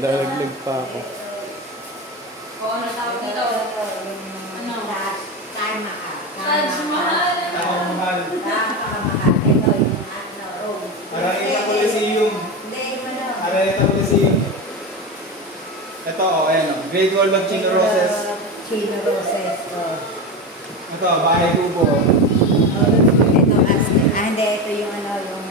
Lalaglag pa ako. Oo, natawag ito. Ano? Karma ka. Taj Mahal. Nakamahal. Napakamahal. Ito yung ano, room. Araneta Coliseum. Hindi, wala. Araneta Coliseum. Ito, ayan o. Great Wall of Chino Roses. Chino Roses. Ito, Bahay Kubo. Ito, Aztec. Hindi, ito yung ano, yung...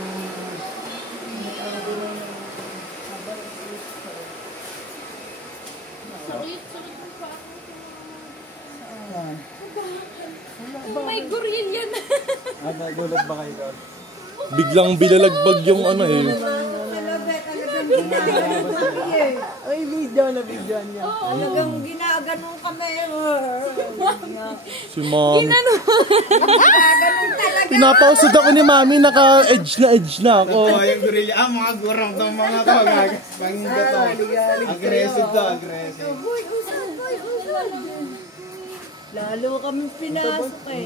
May gorilla na. Nagulat ba kayo doon? Biglang bilalagbag yung ano eh. Ay, video na video niya. Talagang ginaganon kami. Si Mami. Ginaganon talaga. Pinapausad ako ni Mami, naka-edge na ako. Ito, yung gorilla. Mga gurang to, mga to. Pangga to. Aggressive to, aggressive. Lalo kami pinasok eh.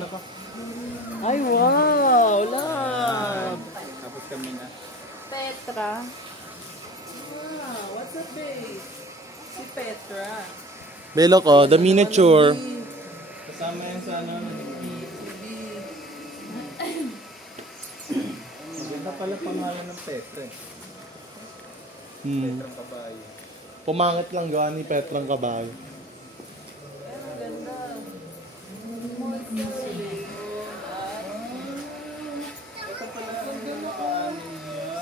Ay, wow! Love! Tapos kami na. Petra. Wow, what's up, babe? Si Petra. Belok oh, the miniature. Kasama yan sa ano. Maganda pala pangalan ng Petra. Petrang Kabayo. Pumangit lang gawa ni Petrang Kabayo. Ito pala ang ano niya.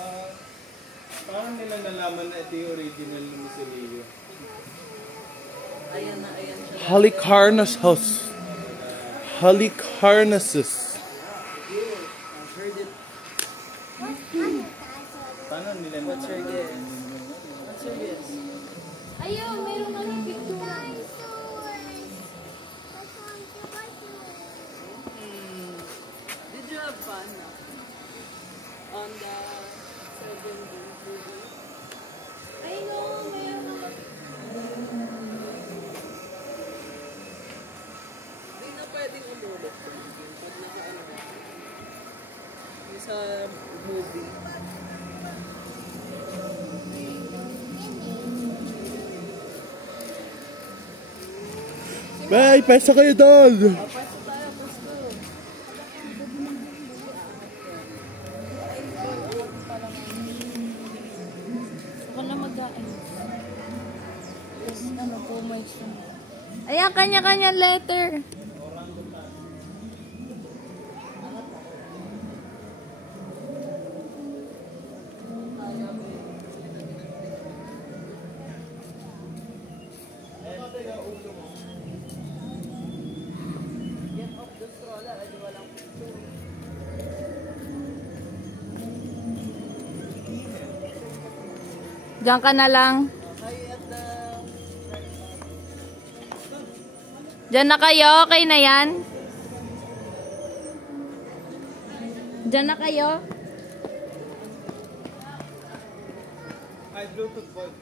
Parang nila nalaman na ito yung original ng Musilio. Ayan na, ayan siya. Halicarnas House. Halicarnassus. I've heard it. Paano nila What's your nalaman? guess? What's your guess? Ayun, mayroong ano picture. Did you have fun on the 7 movie? I know, mayroong naman. Hindi na pwedeng umulot pag naka-ano ka. Yung sa movie. Bay, pesa kayo doon! Paso tayo, paso. Ako na mag-ain. Tapos ano po, may ayan, kanya-kanya letter. Diyan ka na lang. Diyan na kayo. Okay na yan. Diyan na kayo. Ay, Bluetooth voice.